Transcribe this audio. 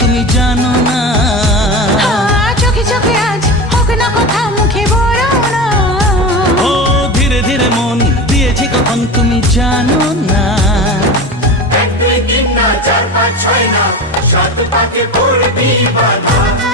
তুমি জানো না। চোখে চোখে আজ হোক না কথা মুখে বলো না। ও ধীরে ধীরে মন দিয়েছি কখন তুমি জানো না। 1 2 3 না 4 5 6 না 7 পাকে পড়বি বাধা।